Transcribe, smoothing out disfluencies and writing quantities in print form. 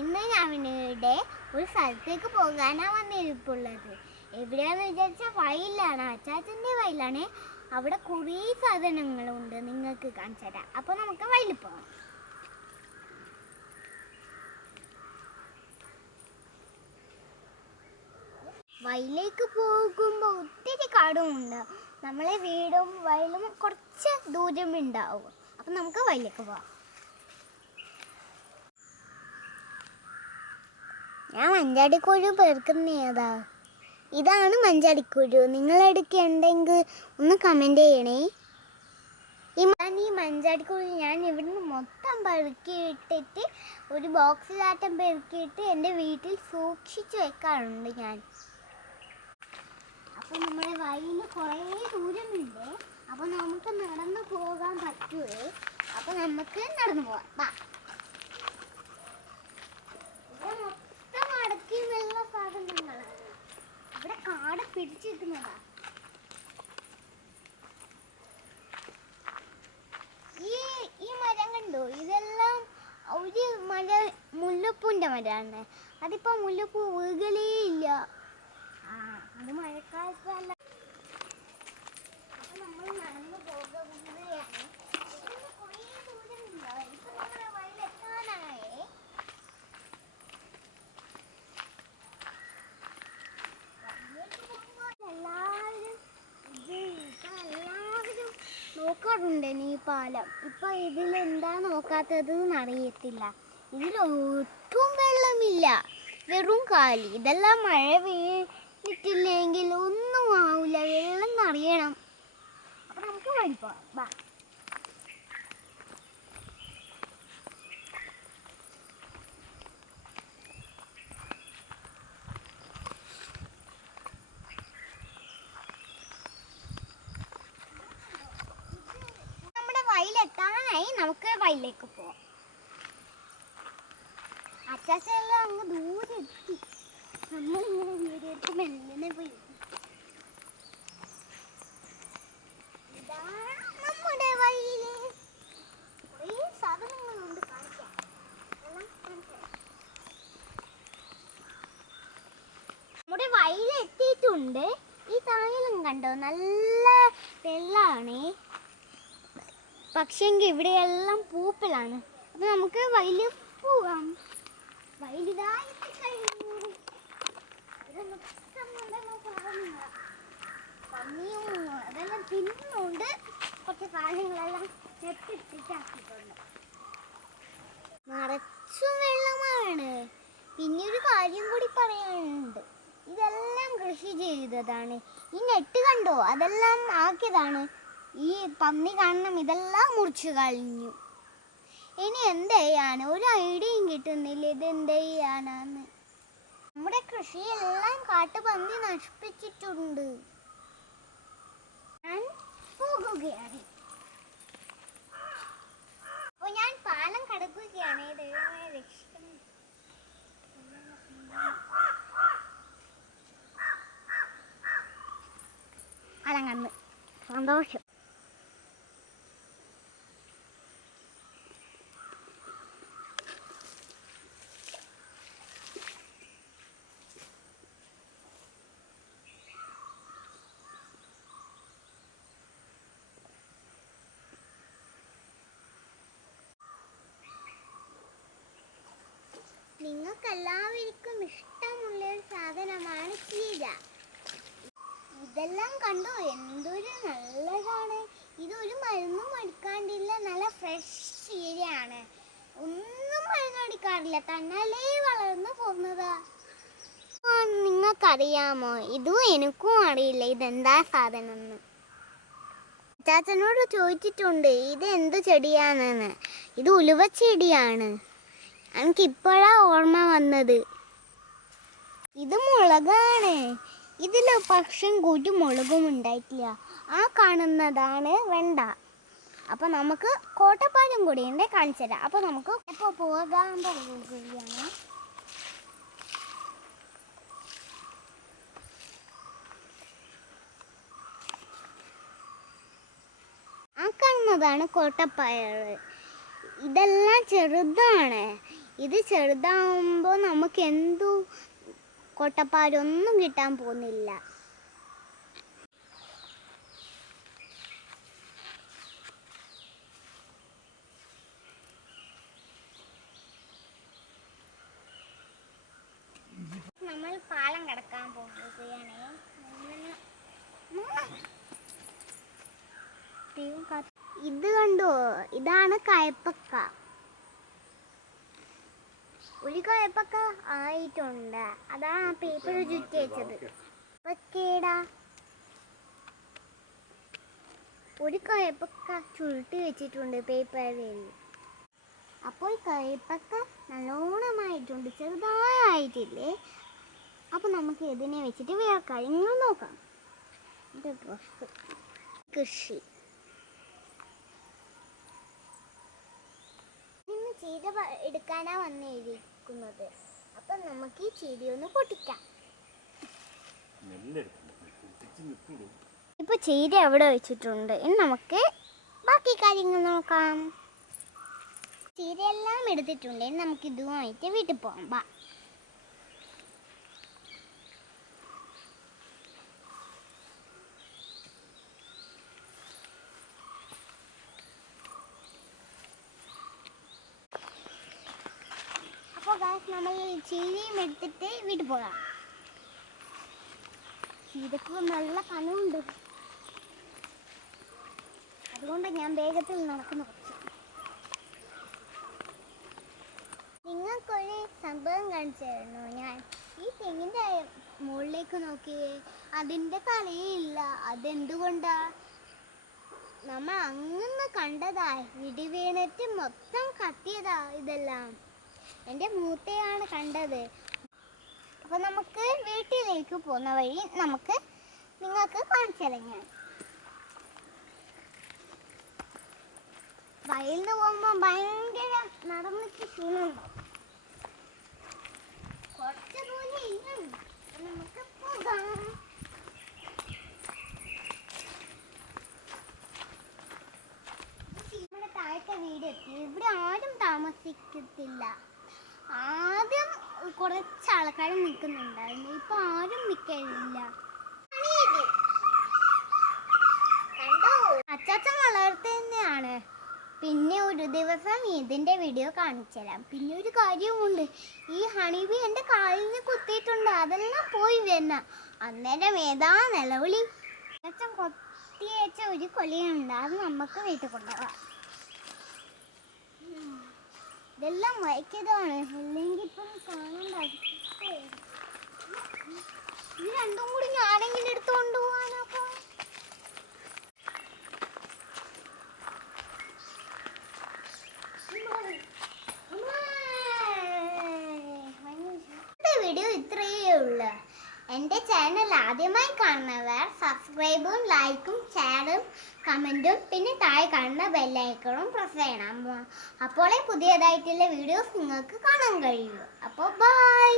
ഇന്ന് ഞാൻ ഇവിടെ ഒരു സ്ഥലത്തേക്ക് പോകാനാണ് വന്നിരിപ്പുള്ളത്. എവിടെയാന്ന് വിചാരിച്ചാൽ വയലാണ്, അച്ചാച്ചൻ്റെ വയലാണ്. അവിടെ കുറേ സാധനങ്ങളുണ്ട്, നിങ്ങൾക്ക് കാണിച്ചു തരാം. അപ്പോൾ നമുക്ക് വയലിൽ പോകാം. വയലിലേക്ക് പോകുമ്പോൾ ഒത്തിരി കാടുമുണ്ട്. നമ്മളെ വീടും വയലും കുറച്ച് ദൂരമുണ്ടാവും. അപ്പം നമുക്ക് വയലിലേക്ക് പോകാം. ഞാൻ മഞ്ചാടിക്കുരു പെറുക്കുന്നതാ. ഇതാണ് മഞ്ചാടിക്കുരു. നിങ്ങളെടുക്കുന്നുണ്ടെങ്കിൽ ഒന്ന് കമൻറ്റ് ചെയ്യണേ. ഈ മഞ്ചാടിക്കുരു ഞാൻ ഇവിടുന്ന് മൊത്തം പെറുക്കിയിട്ടിട്ട് ഒരു ബോക്സിലാറ്റം പെറുക്കിയിട്ട് എൻ്റെ വീട്ടിൽ സൂക്ഷിച്ച് വെക്കാറുണ്ട് ഞാൻ. അപ്പോൾ നമ്മുടെ വയലിൽ കുറേ ദൂരമുണ്ട്. അപ്പോൾ നമുക്ക് നടന്നു പോകാൻ പറ്റുമേ. അപ്പോൾ നമുക്ക് നടന്നു പോകാം. വാ. ഇവിടെ മൊത്തം അടക്കി വെള്ള സാധനങ്ങളാണ്. ഇവിടെ കാട് പിടിച്ചിരിക്കുന്നതാ. ഈ മരം കണ്ടോ? ഇതെല്ലാം ഒരു മുല്ലപ്പൂൻ്റെ മരമാണ്. അതിപ്പോൾ മുല്ലപ്പൂ വീകലേ ഇല്ല. അത് മഴക്കാലത്തല്ല. അപ്പൊ നമ്മൾ നടന്നു പോകുകയാണ്. കുറേ ദൂരമുണ്ടാവും. ഇപ്പൊ നമ്മുടെ വയലെത്താനായേ. എല്ലാവരും നോക്കാറുണ്ട് ഈ പാലം. ഇപ്പൊ ഇതിലെന്താ നോക്കാത്തത് അറിയത്തില്ല. ഇതിലൊട്ടും വെള്ളമില്ല, വെറും കാലി. ഇതെല്ലാം മഴ പെയ്തിട്ടില്ലെങ്കിൽ ഒന്നും ആവില്ല, വെള്ളം നിറയണം. അപ്പൊ നമുക്ക് വഴി പോവാം. നമ്മുടെ വയലെത്താനായി, നമുക്ക് വയലിലേക്ക് പോവാം. അച്ചാച്ചെല്ലാം അങ്ങ് ദൂരെ എത്തി. നമ്മളിങ്ങനെ വീടെടുത്ത് മെല്ലിനെ പോയി. ഇതാണ് നമ്മുടെ വയലില്. കുറേ സാധനങ്ങളുണ്ട് കാണിക്കാൻ. നമ്മുടെ വയലെത്തിയിട്ടുണ്ട്. ഈ താഴെല്ലാം കണ്ടോ? നല്ല വെള്ളമാണ്. പക്ഷെങ്കിൽ ഇവിടെയെല്ലാം പൂപ്പലാണ്. അപ്പൊ നമുക്ക് വയലിൽ പോകാം. വയലിതായി കഴിഞ്ഞു. പന്നിയും അതെല്ലാം തിന്നുകൊണ്ട് കുറച്ച് സാധനങ്ങളെല്ലാം നെപ്പിട്ടിട്ടാക്കിയിട്ടുണ്ട്. നിറച്ചും വെള്ളമാണ്. പിന്നെ ഒരു കാര്യം കൂടി പറയാനുണ്ട്. ഇതെല്ലാം കൃഷി ചെയ്തതാണ്. ഈ നെറ്റ് കണ്ടോ? അതെല്ലാം ആക്കിയതാണ്. ഈ പന്നി കാരണം ഇതെല്ലാം മുറിച്ചു കളഞ്ഞു. ഇനി എന്ത് ചെയ്യാന്? ഒരു ഐഡിയയും കിട്ടുന്നില്ല ഇത് എന്ത് ചെയ്യാനാന്ന്. നമ്മുടെ കൃഷിയെല്ലാം കാട്ടുപന്നി നശിപ്പിച്ചിട്ടുണ്ട്. ഞാൻ പോകുകയാണ്. അപ്പോൾ ഞാൻ പാലം കടക്കുകയാണ്. ദൈവമേ രക്ഷിക്കണം. പാലം കണ്ട് സന്തോഷം. നിങ്ങൾക്കെല്ലാവർക്കും ഇഷ്ടമുള്ളൊരു സാധനമാണ് ചീര. ഇതെല്ലാം കണ്ടോ? എന്തൊരു നല്ലതാണ്. ഇതൊരു മരുന്നും അടിക്കാണ്ടില്ല. നല്ല ഫ്രഷ് ചീരയാണ്. ഒന്നും മരുന്നടിക്കാറില്ല, തന്നാലേ വളർന്നു പോകുന്നതാ. നിങ്ങൾക്കറിയാമോ? ഇതും എനിക്കും അറിയില്ല ഇതെന്താ സാധനം എന്ന്. ചാച്ചനോട് ചോദിച്ചിട്ടുണ്ട് ഇത് എന്ത് ചെടിയാണെന്ന്. ഇത് ഉലുവച്ചെടിയാണ്. എനിക്കിപ്പോഴാ ഓർമ്മ വന്നത്. ഇത് മുളകാണ്. ഇതിൽ പക്ഷേ കുരുമുളകും ഉണ്ടായിട്ടില്ല. ആ കാണുന്നതാണ് വെണ്ട. അപ്പം നമുക്ക് കോട്ടപ്പാലം കൂടി ഉണ്ട്, കാണിച്ചു തരാം. അപ്പം നമുക്ക് ഇപ്പോൾ പോകാൻ പോകുകയാണ്. ആ കാണുന്നതാണ് കോട്ടപ്പയർ. ഇതെല്ലാം ചെറുതാണ്. ഇത് ചെറുതാവുമ്പോൾ നമുക്ക് എന്തു കൊട്ടപ്പാലൊന്നും കിട്ടാൻ പോകുന്നില്ല. നമ്മൾ പാലം കടക്കാൻ പോകുകയാണേ. ഇത് കണ്ടോ, ഇതാണ് കയപ്പക്ക. ഒരു കയപ്പക്ക ആയിട്ടുണ്ട്. അതാ പേപ്പർ ചുറ്റി വെച്ചത്. ഒരു കയപ്പക്ക ചുരുട്ടി വെച്ചിട്ടുണ്ട് പേപ്പറിൽ. അപ്പോൾ കയപ്പക്ക നല്ലോണമായിട്ടുണ്ട്, ചെറുതായിട്ടില്ലേ. അപ്പോൾ നമുക്ക് ഇതിനെ വെച്ചിട്ട് വേറെ കാര്യങ്ങൾ നോക്കാം. കൃഷി ഇന്ന് ചീര എടുക്കാനാ വന്നിരിക്കുന്നത്. അപ്പം നമുക്ക് ഈ ചീര ഒന്ന് പൊട്ടിക്കാം. ഇപ്പൊ ചീര എവിടെ വെച്ചിട്ടുണ്ട്, ഇനി നമുക്ക് ബാക്കി കാര്യങ്ങൾ നോക്കാം. ചീരയെല്ലാം എടുത്തിട്ടുണ്ട്. ഇനി നമുക്ക് ഇതുമായിട്ട് വീട്ടിൽ പോകാം. അപ്പോൾ നമ്മൾ ചീരയും എടുത്തിട്ട് വീട്ടിൽ പോകാം. ചീരക്ക് നല്ല കനമുണ്ട്, അതുകൊണ്ട് ഞാൻ വേഗത്തിൽ നടക്കുന്നു. നിങ്ങൾക്കൊരു സംഭവം കാണിച്ചു തരണോ? ഞാൻ ഈ തെങ്ങിൻ്റെ മുകളിലേക്ക് നോക്കിയേ, അതിൻ്റെ തലയില്ല. അതെന്തുകൊണ്ടാ? നമ്മൾ അങ്ങനെ കണ്ടതാ, ഇടി വീണിട്ട് മൊത്തം കത്തിയതാ ഇതെല്ലാം. എൻ്റെ മൂത്തയാണ് കണ്ടത്. അപ്പോൾ നമുക്ക് വീട്ടിലേക്ക് പോകുന്ന വഴി നിങ്ങൾക്ക് കാണിച്ചു തരാം. ഞാൻ വയലിൽ പോകുമ്പോൾ ഭയങ്കര നടന്നിട്ട് ക്ഷീണമുണ്ടോ? കുറച്ച് ദൂരം ഇല്ല, നമുക്ക് പോകാം. നമ്മുടെ താഴത്തെ വീട് എത്തി. ഇവിടെ ആരും താമസിക്കത്തില്ല. ആദ്യം കുറച്ച് ആൾക്കാർ നിൽക്കുന്നുണ്ടായിരുന്നു, ഇപ്പൊ ആരും നിൽക്കില്ല. അച്ചാച്ചൻ വളർത്തുന്നതാണ്. പിന്നെ ഒരു ദിവസം ഇതിൻ്റെ വീഡിയോ കാണിച്ചു തരാം. പിന്നെ ഒരു കാര്യമുണ്ട്, ഈ ഹണിബി എൻ്റെ കാലിന് കുത്തിയിട്ടുണ്ട്. അതെല്ലാം പോയി വരുന്ന അന്നേരം ഏതാ നിലവിളി. അച്ഛൻ കൊത്തിയേച്ച ഒരു കൊലിയുണ്ട്, അത് നമുക്ക് വീട്ടിൽ കൊണ്ടുപോകാം. ഇതെല്ലാം വയ്ക്കതാണ്, അല്ലെങ്കിൽ ഇപ്പം കാണണ്ട. ഇത് രണ്ടും കൂടി ഞാനെങ്കിലും എടുത്തു കൊണ്ടുപോകാനോ? വീഡിയോ ഇത്രയേ ഉള്ളൂ. എൻ്റെ ചാനൽ ആദ്യമായി കാണുന്നവർ സബ്സ്ക്രൈബും ലൈക്കും ഷെയറും കമൻറ്റും പിന്നെ താഴെ കാണുന്ന ബെല്ലൈക്കണും പ്രസ് ചെയ്യണം. അപ്പോഴേ പുതിയതായിട്ടുള്ള വീഡിയോസ് നിങ്ങൾക്ക് കാണാൻ കഴിയൂ. അപ്പോൾ ബൈ.